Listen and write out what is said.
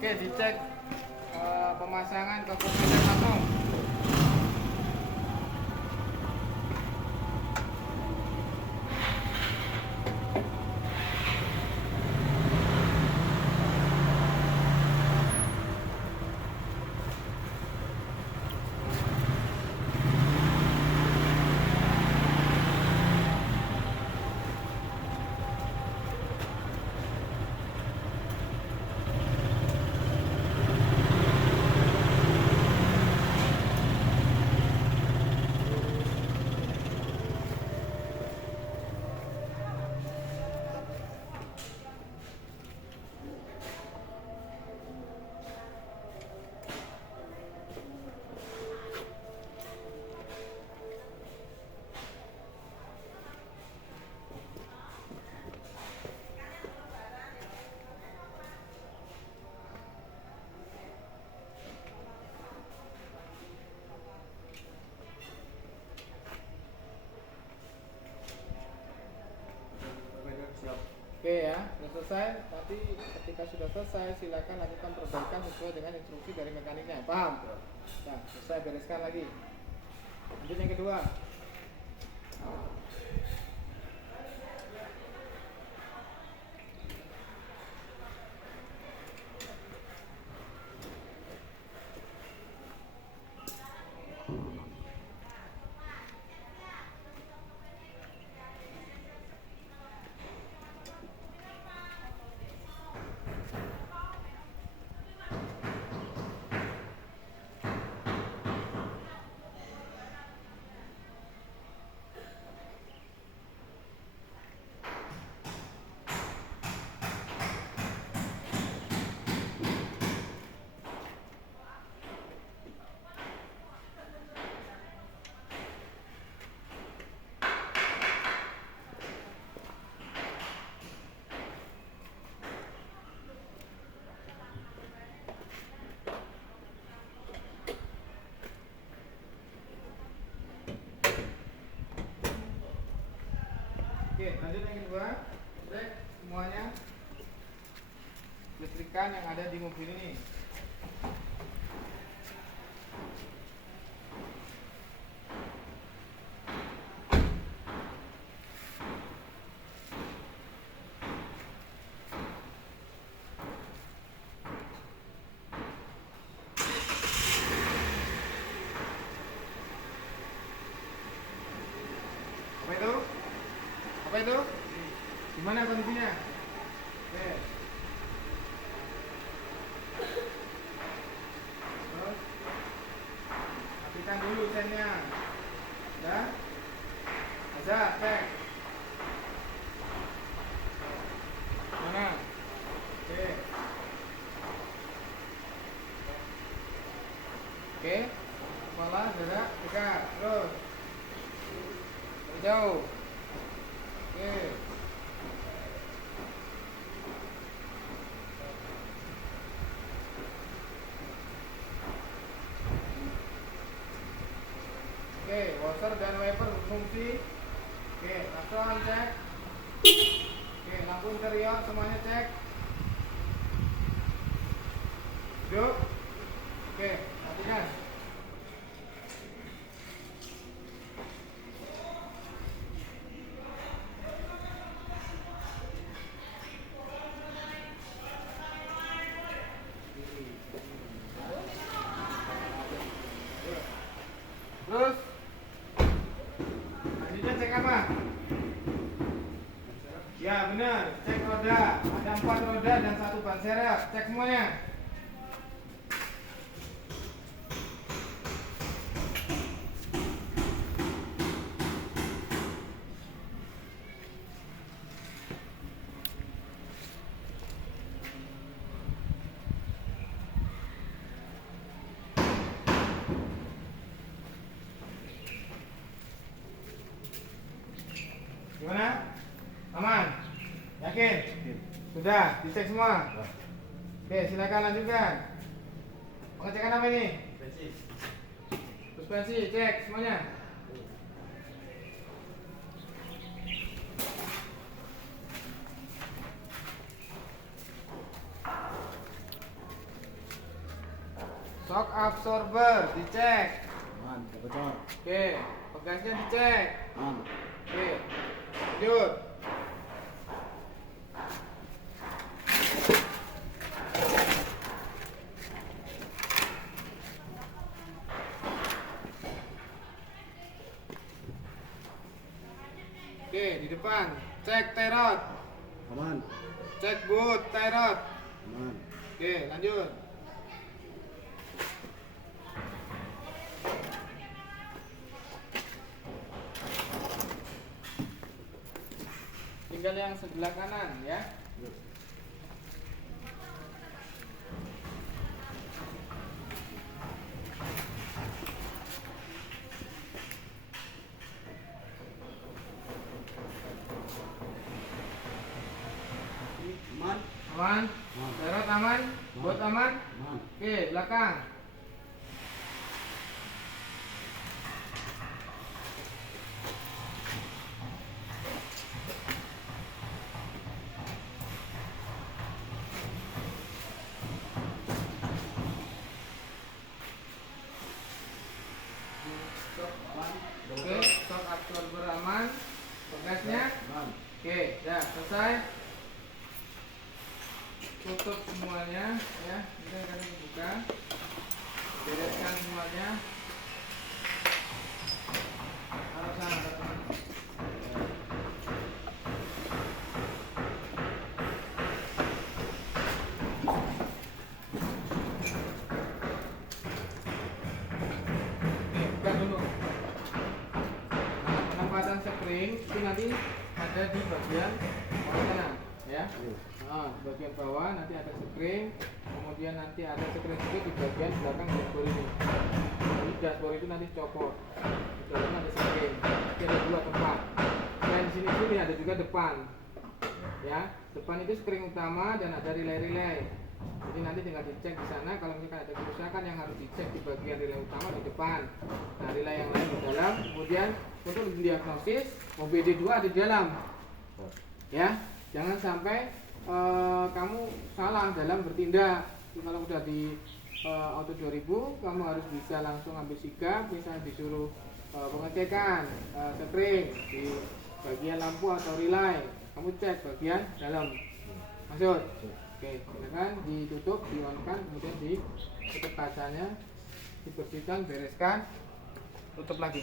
Oke, dicek pemasangan ke komputer langsung. Oke ya, sudah selesai. Nanti ketika sudah selesai, silakan lakukan perbaikan sesuai dengan instruksi dari mekaniknya. Paham? Nah, selesai, bereskan lagi. Lanjut yang kedua. Oke, lanjut yang kedua. Cek semuanya listrikan yang ada di mobil ini. Apa itu? Apa itu? Gimana kondisinya? Oke. Terus matikan dulu sennya. Udah? Aja, cek. Mana? Oke. Oke. Kepala, dada, dekat. Terus. Jauh. Oke. Oke, washer dan wiper berfungsi. Oke, langsung cek. Oke, lampu interior semuanya cek. Duduk. Oke, matikan. Terus lanjutnya cek apa? Ya benar, cek roda. Ada 4 roda dan 1 ban serep. Cek semuanya. Gimana? Aman? Yakin? Sudah, dicek semua? Oke, silakan lanjutkan. Pengecekan apa ini? Suspensi, cek semuanya. Shock absorber dicek. Aman, udah bocor. Oke, pegasnya dicek. Aman. Oke, lanjut. Oke, di depan cek tie rod, Aman. cek boot tie rod. Aman. Oke, lanjut. Tinggal yang sebelah kanan ya. Aman. Aman? Aman. Tie rod aman? Boot aman? Aman. Oke, belakang. Oke, shock absorber aman. Pegasnya. Aman. Oke, ya selesai. Tutup semuanya ya. Kita akan buka. Bereskan semuanya. Taruh sana, taruh sana. Oke, buka dulu. Nah, penempatan spring itu nanti ada di bagian bawah sana ya. Nah, di bagian bawah nanti ada spring, kemudian nanti ada spring juga di bagian belakang dashboard ini. Jadi dashboard itu nanti copot. Di dalamnya ada spring. Jadi ada dua tempat. Dan di sini ada juga depan. Ya, depan itu spring utama dan ada relay-relay. Jadi nanti tinggal dicek di sana. Kalau misalkan ada kerusakan yang harus dicek di bagian relay utama di depan. Nah, relay yang lain di dalam. Kemudian untuk diagnosis OBD2 ada di dalam. Ya, jangan sampai kamu salah dalam bertindak. Kalau udah di Auto 2000, kamu harus bisa langsung ambil sikap. Misalnya disuruh pengecekan spring di bagian lampu atau relay, kamu cek bagian dalam. Maksud? Oke, silakan ditutup, di-on-kan, kemudian ditutup kacanya, dibersihkan, bereskan, tutup lagi.